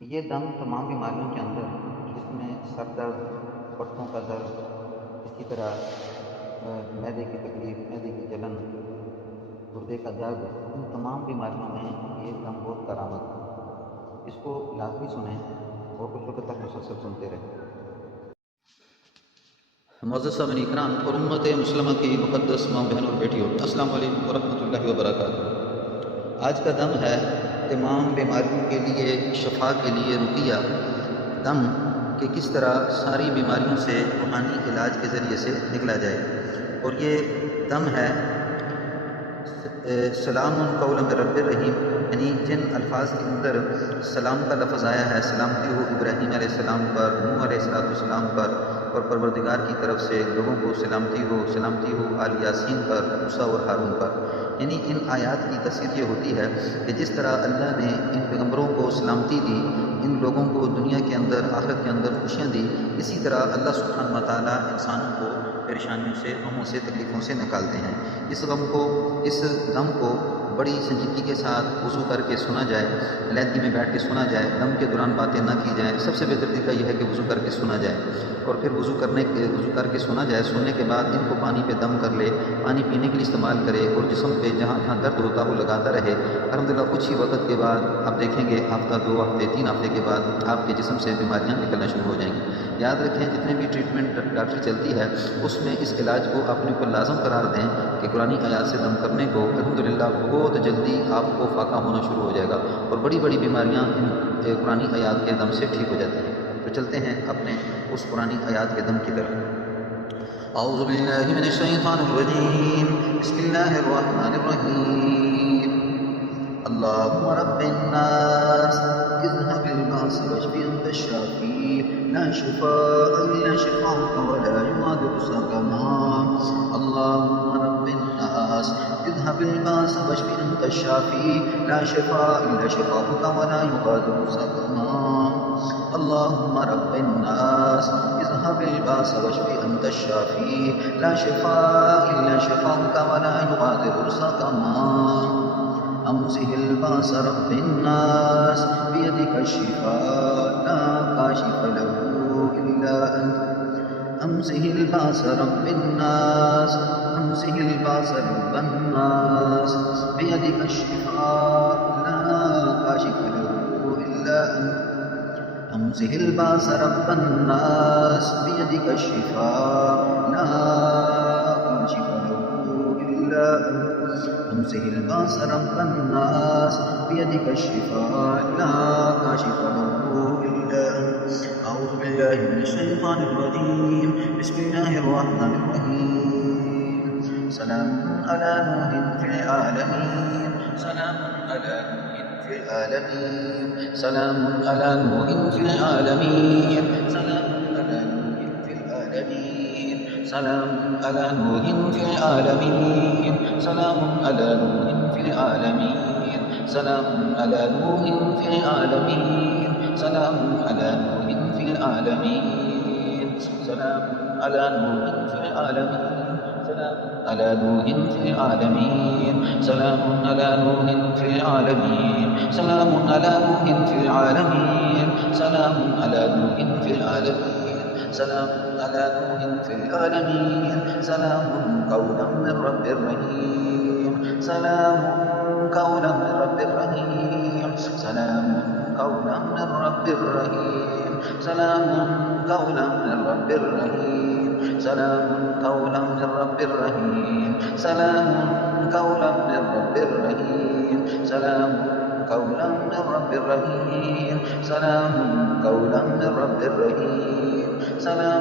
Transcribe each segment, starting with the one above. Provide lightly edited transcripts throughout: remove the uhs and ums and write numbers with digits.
یہ دم تمام بیماریوں کے اندر، جس میں سر درد، پٹھوں کا درد، اسی طرح معدے کی تکلیف، معدے کی جلن، گردے کا درد، ان تمام بیماریوں میں یہ دم بہت کارآمد ہے۔ اس کو لازمی سنیں اور کچھ وقت تک مسلسل سنتے رہیں۔ معزز سامعین اکرام اور امت مسلمہ کی مقدس ماں بہن اور بیٹیوں، السلام علیکم ورحمۃ اللہ وبرکاتہ۔ آج کا دم ہے تمام بیماریوں کے لیے شفا کے لیے رقیہ دم، کہ کس طرح ساری بیماریوں سے روحانی علاج کے ذریعے سے نکلا جائے۔ اور یہ دم ہے سلام قول من رب الرحیم، یعنی جن الفاظ کے اندر سلام کا لفظ آیا ہے، سلامتی ہو ابراہیم علیہ السلام پر، نوح علیہ السلام پر، اور پروردگار کی طرف سے لوگوں کو سلامتی ہو آل یاسین پر، موسیٰ اور ہارون پر۔ یعنی ان آیات کی تفسیر یہ ہوتی ہے کہ جس طرح اللہ نے ان پیغمبروں کو سلامتی دی، ان لوگوں کو دنیا کے اندر آخرت کے اندر خوشیاں دی، اسی طرح اللہ سبحانہ و تعالیٰ انسانوں کو پریشانیوں سے، غموں سے، تکلیفوں سے نکالتے ہیں۔ اس دم کو بڑی سنجیدگی کے ساتھ وضو کر کے سنا جائے، علیحدگی میں بیٹھ کے سنا جائے، دم کے دوران باتیں نہ کی جائیں۔ سب سے بہتر طریقہ یہ ہے کہ وضو کر کے سنا جائے، اور پھر وضو کر کے سنا جائے۔ سننے کے بعد ان کو پانی پہ دم کر لے، پانی پینے کے لیے استعمال کرے، اور جسم پہ جہاں جہاں درد ہوتا ہو لگاتا رہے۔ الحمدللہ کچھ ہی وقت کے بعد آپ دیکھیں گے، ہفتہ، 2 ہفتے، 3 ہفتے کے بعد آپ کے جسم سے بیماریاں نکلنا شروع ہو جائیں گی۔ یاد رکھیں، جتنے بھی ٹریٹمنٹ ڈاکٹر چلتی ہے، اس میں اس علاج کو اپنے اوپر لازم قرار دیں کہ قرآنی آیات سے دم کرنے کو الحمدللہ بہت جلدی آپ کو فاقہ ہونا شروع ہو جائے گا، اور بڑی بڑی بیماریاں ان قرآنی آیات کے دم سے ٹھیک ہو جاتی ہیں۔ تو چلتے ہیں اپنے اس قرآنی آیات کے دم کی طرف۔ اعوذ باللہ من الشیطان الرجیم، بسم اللہ الرحمن الرحیم۔ اللہم رب الناس اذهب الباس واشف انت الشافی لا شفاء الا شفاءک ولا یغادر سقما۔ اللہم رب الناس اذهب الباس واشف انت الشافی لا شفاء الا شفاءک ولا یغادر سقما۔ اللہم رب الناس اذهب الباس واشف انت الشافی لا شفاء الا شفاءک ولا یغادر سقما۔ امسح الباس رب الناس بیدک الشفاء لا کاشف له الا انت۔ امسح الباس رب الناس، امسح الباس رب الناس بیدک الشفاء لا کاشف له الا انت۔ امسح الباس رب الناس بیدک الشفاء لا کاشف له الا انت۔ امسح الباس رب الناس بیدک الشفاء لا کاشف له الا انت۔ اعوذ باللہ من الشیطان الرجیم، بسم اللہ الرحمن الرحیم۔ سلام علی نوح فی العالمین، سلام علی نوح فی العالمین، سلام علی نوح فی العالمین، سلام علی نوح فی العالمین، سلام علی نوح فی العالمین، سلام علی نوح فی العالمین، سلام علی نوح فی العالمین، سلام علی نوح فی العالمین، سلام علی نوح فی العالمین، سلام علی نوح فی العالمین، سلام علی نوح فی العالمین، سلام علی نوح فی العالمین، سلام علی نوح فی العالمین، سلام علی نوح فی العالمین، سلام قولا من رب الرحیم، سلام قولا من رب الرحیم، سلام قولا من رب الرحیم، سلام قولا من رب الرحیم، سلام قولا من رب الرحیم، سلام قولا من رب الرحیم، سلام قولا من رب الرحیم، سلام قولا من رب الرحیم، سلام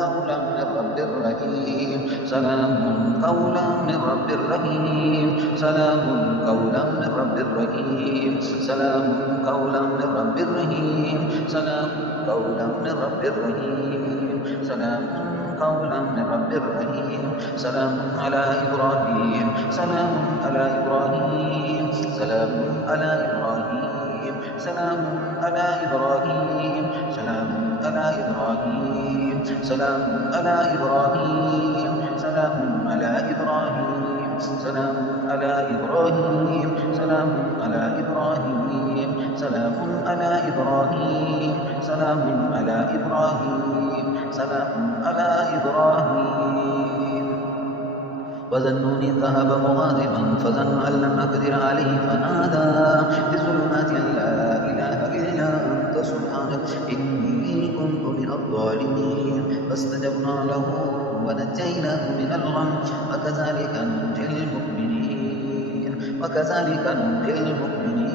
قولا من رب الرحیم، سلام قولا من رب الرحیم، سلام قولا من رب الرحیم، سلام قولا من رب الرحیم، سلام قولا من رب الرحیم، سلام قولا من رب الرحیم، سلام علی ابراہیم، سلام علی ابراہیم، سلام علی ابراہیم، سلام علی ابراہیم، سلام علی ابراہیم، سلام علی ابراہیم، سلام علی ابراہیم، سلام علی ابراہیم، سلام علی ابراہیم، سلام على إبراهيم سلام على إبراهيم سلام على إبراهيم وظنون ذهب مغاضبا فظن أن لم نقدر عليه فنادى في الظلمات أن لا إله إلا أنت سبحانك إني كنت من الظالمين فاستجبنا له ونجيناه من الغم وكذلك ننجي المؤمنين وكذلك ننجي المؤمنين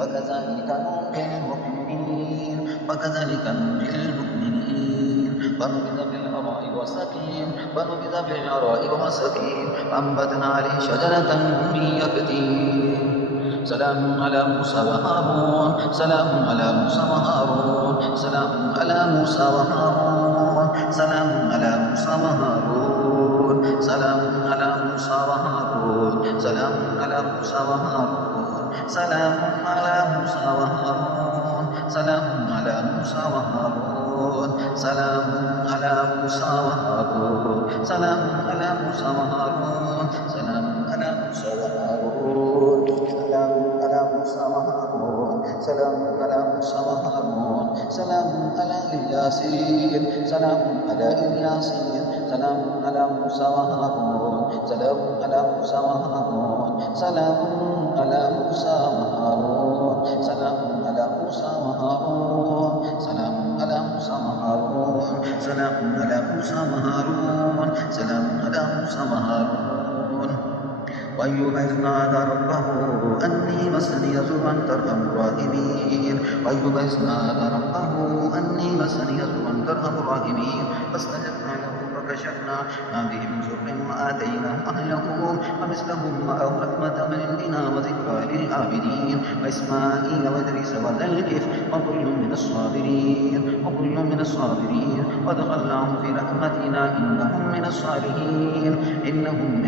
وكذلك ننجي المؤمنين وكذلك ننجي المؤمنين فنبذ بالعراء وسقيم فنبذ بالعراء وسقيم وأنبتنا عليه شجرة من يقطين سلام على موسى وهارون سلام على موسى وهارون سلام على موسى وهارون سلام على موسى وهارون سلام على موسى وهارون سلام على موسى وهارون سلام على موسى وهارون سلام على موسى وهارون سلام على موسى وهارون سلام على موسى وهارون سلام على موسى وهارون سلام على موسى وهارون سلام على موسى وهارون سلام على الياسين سلام على الياسين سلام على موسى وهارون سلام على موسى وهارون سلام على موسى وهارون سلام على موسى وهارون سلام على موسى وهارون سلام على موسى وهارون سلام على موسى وهارون وأيوب إذ نادى ربه أني مسني ضر أنت أرحم الراحمين وأيوب إذ نادى ربه أني مسني ضر أنت أرحم الراحمين فاستجبنا له فكشفنا ما به من ضر وآتيناه أهله ومثلهم معه رحمة من عندنا وذكرى للعابدين وإسماعيل وإدريس وذا الكفل وكل من الصابرين ودخلناهم في رحمتنا إنهم من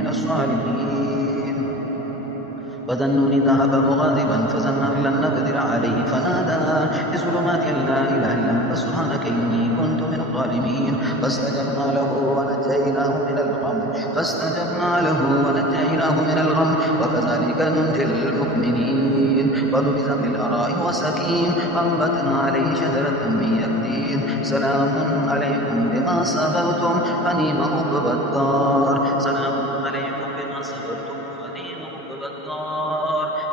الصالحين وظنون ذهب مغاضبا فظن أن لن نقدر عليه فنادى في الظلمات أن لا إله إلا أنت سبحانك إني كنت من الظالمين فاستجبنا له ونجيناه من الغم وكذلك ننجي المؤمنين ولبث في الأراء وسكين وأنبتنا عليه شجرة من يقطين سلام عليكم بما صبرتم فنعم عقبى الدار سلام عليكم بما صبرتم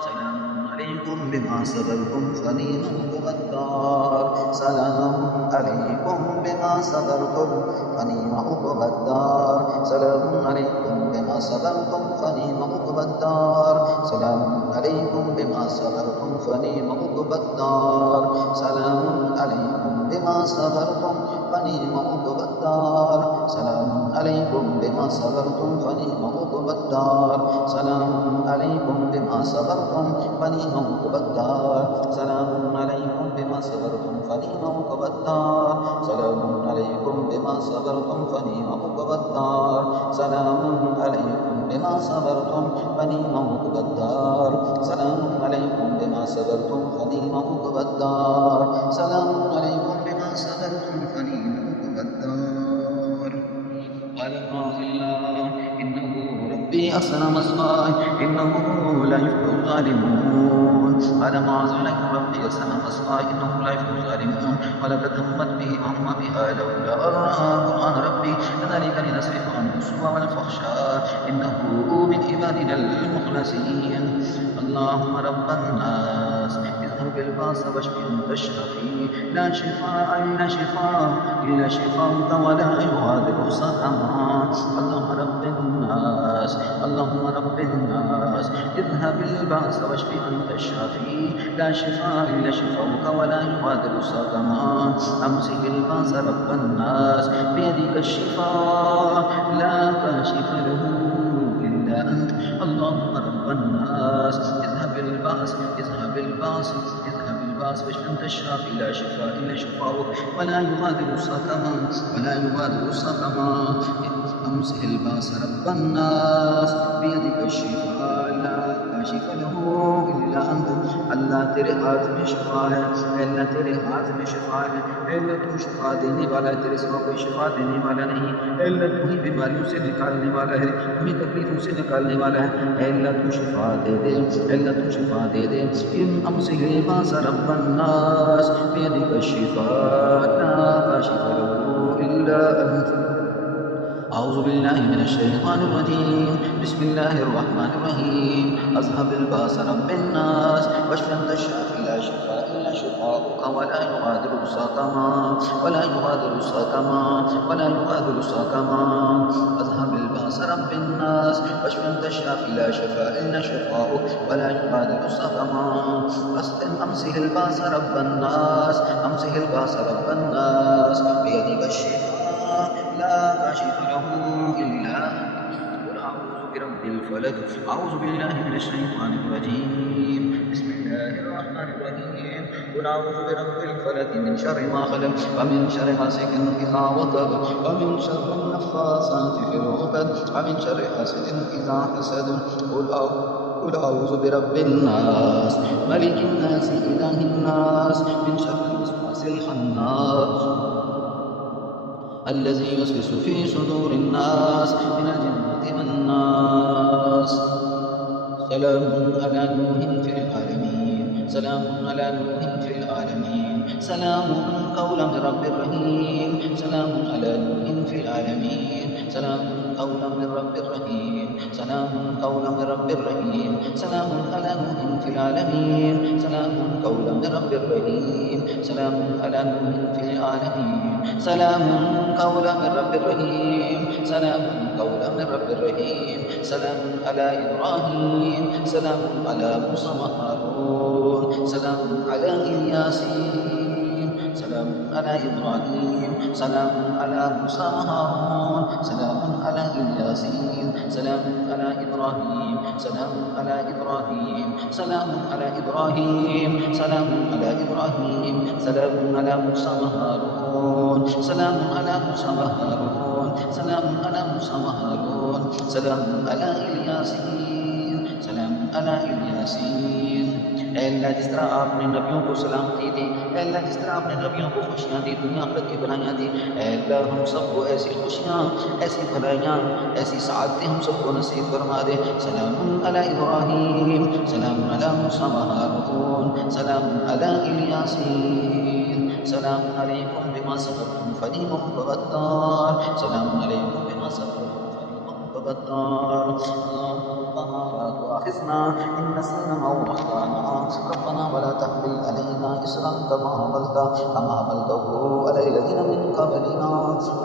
سلام عليكم بما صبرتم فنعم عقبى الدار سلام عليكم بما صبرتم فنعم عقبى الدار سلام عليكم بما صبرتم فنعم عقبى الدار سلام عليكم بما صبرتم فنعم عقبى الدار سلام عليكم بما صبرتم فنعم عقبى الدار سلام عليكم بما صبرتم فنعم عقبى الدار سلام عليكم بما صبرتم فنعم عقبى الدار سلام عليكم بما صبرتم فنعم عقبى الدار سلام عليكم بما صبرتم فنعم عقبى الدار سلام عليكم بما صبرتم فنعم عقبى الدار سلام عليكم بما صبرتم فنعم عقبى الدار سلام عليكم بما صبرتم فنعم عقبى الدار قال الله إنه ربي أحسن مثواي إنه لا يفلح الظالمون قال معاذ الله ربي أحسن مثواي إنه لا يفلح الظالمون ولقد همت به وهم بها لولا أن رأى برهان ربي كذلك لنصرف عنه السوء والفحشاء إنه من عبادنا المخلصين اللهم رب الناس اذهب الباس واشف أنت الشافي لا شفاء إلا شفاءك ولا يغادر سقما اللهم رب الناس اذهب الباس واشف أنت الشافي لا شفاء إلا شفاءك ولا يغادر سقما أمسك الباس رب الناس بيدك الشفاء لا كاشف له إلا أنت اللهم رب الناس اذهب الباس واشف أنت الشافي لا شفاء إلا شفاؤك ولا يغادر سقما أمسك الباس رب الناس بيدك الشفاء لا كاشف له إلا إلا أنت اللہ تیرے ہاتھ میں شفا ہے اے اللہ تیرے ہاتھ میں شفا ہے اے اللہ تو شفا دینے والا ہے تیرے سوا کوئی شفا دینے والا نہیں اے اللہ تو ہی بیماریوں سے نکالنے والا ہے تو ہی تکلیفوں سے نکالنے والا ہے اے اللہ تو شفا دے دے اے اللہ تو شفا دے دے ان امسک الباس رب الناس بیدک الشفاء لا کاشف له الا انت أعوذ بالله من الشيطان الرجيم بسم الله الرحمن الرحيم أذهب الباس رب الناس واشف أنت الشافي لا شفاء إلا شفاؤك ولا يغادر سقما ولا يغادر سقما ولا يغادر سقما أذهب الباس رب الناس واشف أنت الشافي لا شفاء إلا شفاؤك ولا يغادر سقما أمسك الباس رب الناس أمسك الباس رب الناس بيدك الشفاء لا كاشف له إلا قل أعوذ برب الفلق أعوذ بالله من الشيطان الرجيم بسم الله الرحمن الرحيم قل أعوذ برب الفلق من شر ما خلق ومن شر غاسق إذا وقب ومن شر النفاثات في العقد ومن شر حاسد إذا حسد قل أعوذ برب الناس ملك الناس إله الناس من شر الوسواس الخناس الذي يوسوس في صدور الناس من الجنة والناس سلام على نوح في العالمين سلام على نوح في العالمين سلام قولا من رب رحيم سلام على نوح في العالمين سلام قولا من رب رحيم سلام قولا من رب رحيم سلام على نوح في العالمين سلام قولا من رب رحيم سلام على نوح في العالمين سلام قولا من رب رحيم سلام قولا من رب رحيم سلام على إبراهيم سلام على موسى وهارون سلام على الياسين سلام على إبراهيم سلام على موسى وهارون سلام على الياسين سلام على إبراهيم سلام على إبراهيم سلام على إبراهيم سلام على إبراهيم سلام على موسى وهارون سلام على موسى وهارون سلام على موسى وهارون سلام على الياسين سلام على الياسين اے اللہ جس طرح آپ نے نبیوں کو سلامتی دی اے اللہ جس طرح آپ نے نبیوں کو خوشیاں دی دنیا آخرت کی بھلائیاں دی اے اللہ ہم سب کو ایسی خوشیاں ایسی بھلائیاں ایسی سعادتیں ہم سب کو نصیب فرما دے سلام علی ابراہیم سلام علی موسیٰ وہارون سلام علی الیاسین سلام علیکم بما صبرتم فنعم عقبی الدار سلام علیکم بما صبرتم وبالدار ربنا لا تؤاخذنا إن نسينا أو أخطأنا ربنا ولا تحمل علينا إصرا كما حملته على الذين من قبلنا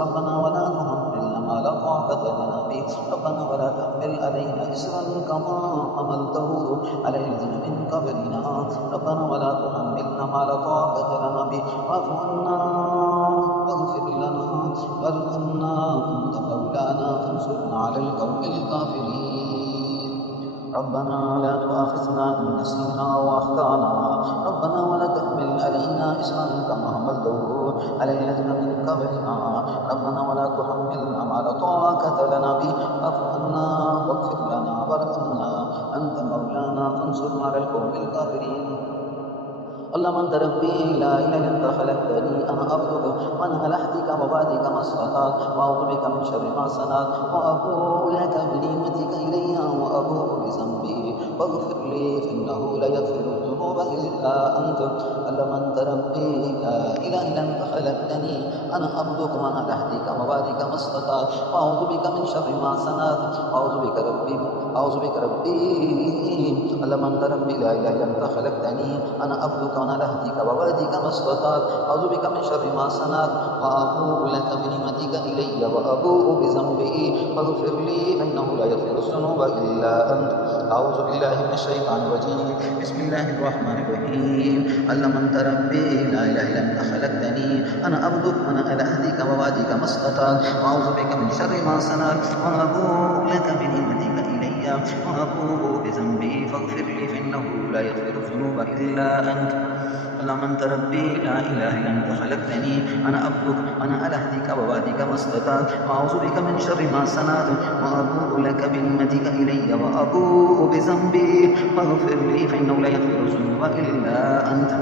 ربنا ولا تحملنا ما لا طاقة لنا به ربنا ولا تحمل علينا إصرا كما حملته على الذين من قبلنا ربنا ولا تحملنا ما لا طاقة لنا به واعف عنا واغفر لنا وارحمنا أنت مولانا فانصرنا على القوم الكافرين ربنا لا تؤاخذنا إن نسينا أو أخطأنا ربنا ولا تحمل علينا إصرا كما حملته على الذين من قبلنا ربنا ولا تحملنا ما لا طاقة لنا به واعف عنا واغفر لنا وارحمنا أنت مولانا فانصرنا على القوم الكافرين اللهم أنت ربي لا إله إلا أنت خلقتني أنا عبدك وأنا على عهدك ووعدك ما استطعت وأعوذ بك من شر ما صنعت وأبوء لك بنعمتك إلي وأبوء بذنبي فاغفر لي فإنه لا يغفر الذنوب إلا أنت اللهم أنت ربي لا إله إلا أنت خلقتني أنا عبدك وأنا على عهدك ووعدك ما استطعت وأعوذ بك من شر ما صنعت أعوذ بك ربي اللهم أنت ربي لا إله إلا أنت خلقتني أنا عبدك وأنا على عهدك ووعدك ما استطعت أعوذ بك من شر ما صنعت وأبوء لك بنعمتك إلي وأبوء بذنبي فاغفر لي فإنه لا يغفر الذنوب إلا أنت أعوذ بالله من الشيطان الرجيم بسم الله الرحمن الرحيم اللهم أنت ربي لا إله إلا أنت خلقتني أنا عبدك وأنا على عهدك ووعدك ما استطعت وأعوذ بك من شر ما صنعت وأبوء لك بنعمتك إلي وأبوء بذنبي فاغفر لي فإنه لا يغفر الذنوب إلا أنت اللهم أنت ربي لا إله إلا أنت خلقتني أنا عبدك أنا على عهدك ووعدك ما استطعت وأعوذ بك من شر ما صنعت وأبوء لك بنعمتك إلي وأبوء بذنبي فاغفر لي فإنه لا يغفر الذنوب إلا أنت.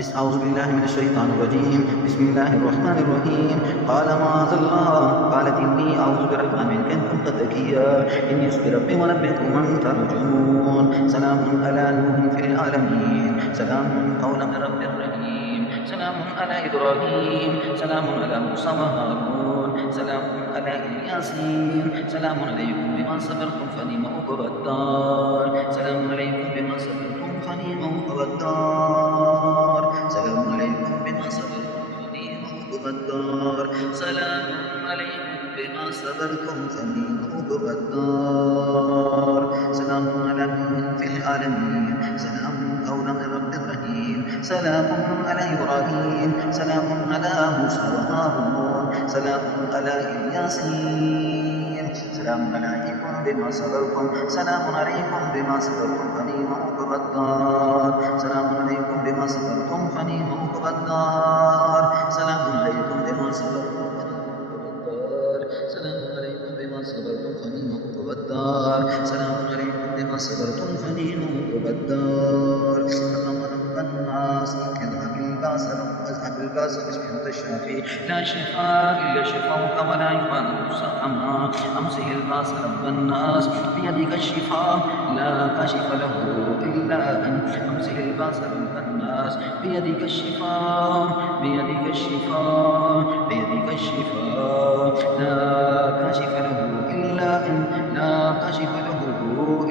أعوذ بالله من الشيطان الرجيم. بسم الله الرحمن الرحيم. قال معاذ الله قالت إني أعوذ بالرحمن منك إن كنت تقيا إني أصبر ربي ونبئكم من ترجمون. سلام على نوح في العالمين سلام قولا من رب رحيم سلام على إبراهيم سلام على موسى وهارون سلام على الياسين سلام عليكم بما صبرتم فنعم عقبى الدار سلام عليكم بما صبرتم فنعم عقبى الدار سلام عليكم بما صبرتم فنعم عقبى الدار سلام عليكم بما صبرتم فنعم عقبى الدار سلام على نوح في العالمين سلام قولا من رب رحيم سلام على إبراهيم سلام على موسى وهارون سلام على الياسين سلام عليكم بما صبرتم سلام عليكم بما صبرتم فنعم عقبى الدار سلام عليكم بما صبرتم فنعم عقبى الدار سلام عليكم بما صبرتم سلام عليكم بما صبرتم فنعم عقبى الدار سلام عليكم بما صبرتم فنعم عقبى الدار. اللهم رب الناس اذهب الباس واشف انت الشافي لا شفاء الا شفاؤك ولا يغادر سقما امسح الباس رب الناس بيدك الشفاء لا كاشف له الا انت امسح الباس رب الناس بيدك الشفاء بيدك الشفاء بيدك الشفاء لا كاشف له إلا أنت لا كاشف له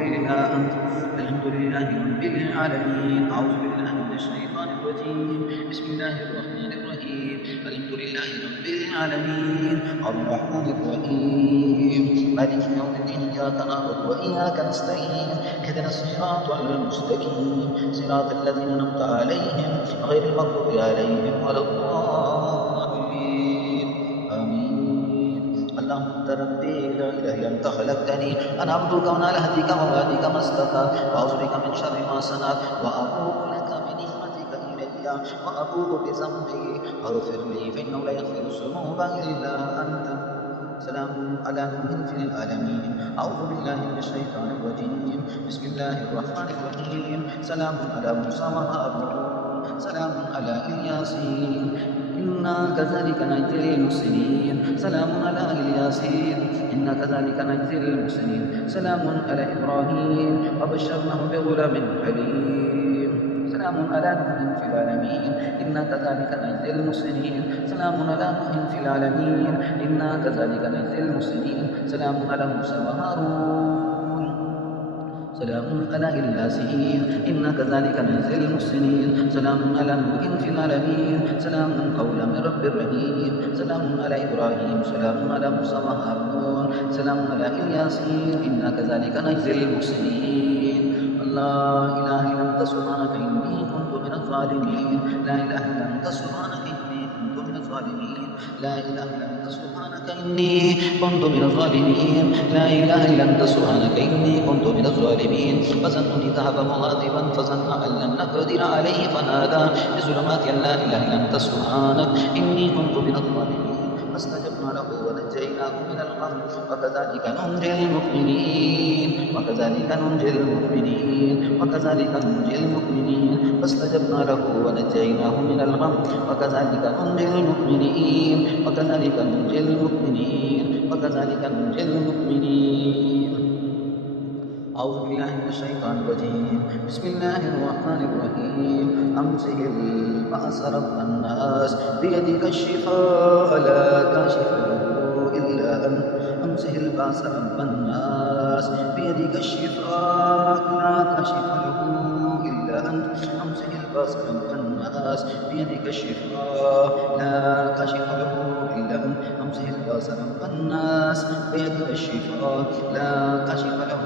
إلا أنت. الحمد لله رب العالمين. أعوذ بالله من الشيطان الرجيم. بسم الله الرحمن الرحيم. الحمد لله رب العالمين الرحمن الرحيم مالك يوم الدين إياك نعبد وإياك نستعين اهدنا الصراط المستقيم صراط الذين أنعمت عليهم غير المغضوب عليهم ولا الضالين آمين. اللهم أنت ربي لا إله إلا أنت خلقتني أنا عبدك وأنا على عهدك ووعدك ما استطعت وأعوذ بك من شر ما صنعت وأبوء لك بنعمتك إلي وأبوء بذنبي فاغفر لي فإنه لا يغفر الذنوب إلا أنت. سلام على نوح في العالمين. أعوذ بالله من الشيطان الرجيم. بسم الله الرحمن الرحيم. سلام على موسى وهارون سلام على الياسين إنا كذلك نجزي المحسنين. سلام على الياسين إنا كذلك نجزي المحسنين. سلام على إبراهيم وبشرناه بغلام حليم. سلام على نوح في العالمين إنا كذلك نجزي المحسنين. سلام على نوح في العالمين إنا كذلك نجزي المحسنين. سلام على موسى وهارون سلام على الياسين إنا كذلك نجزي المحسنين. سلام على نوح في العالمين سلام قولا من رب رحيم. سلام على إبراهيم سلام على موسى وهارون سلام على الياسين إنا كذلك نجزي المحسنين. لا إله إلا أنت سبحانك إني كنت من الظالمين. لا إله إلا أنت سبحانك إني كنت من الظالمين. لا إله إلا أنت سبحانك إني كنت من الظالمين. لا إله إلا أنت سبحانك إني كنت من الظالمين. فظنني ذهب مغاضبا فظن أن لن نقدر عليه فنادى بظلمات لا إله إلا أنت سبحانك إني كنت من الظالمين. فاستجبنا له ونجيناه من الغم وكذلك ننجي المؤمنين وكذلك ننجي المؤمنين وكذلك ننجي المؤمنين. فاستجبنا له ونجيناه من الغم وكذلك ننجي المؤمنين وكذلك ننجي المؤمنين وكذلك ننجي المؤمنين. أعوذ بالله من الشيطان الرجيم. بسم الله الرحمن الرحيم. أمسك البأس رب الناس بيدك الشفاء لا كاشف له إلا أنت. أمسك البأس رب الناس بيدك الشفاء لا كاشف له إلا أنت. أمسك البأس رب الناس بيدك الشفاء لا كاشف له إلا أنت. أمسك البأس رب الناس بيدك الشفاء لا كاشف له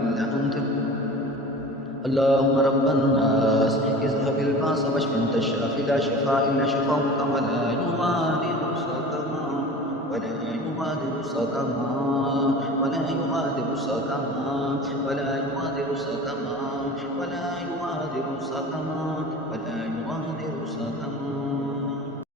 إلا أنت. اللهم رب الناس اذهب الباس واشف انت الشافي لا شفاء الا شفاؤك ولا يغادر سقما ولا يغادر سقما. ولا يغادر سقما ولا يغادر سقما ولا يغادر سقما ولا يغادر سقما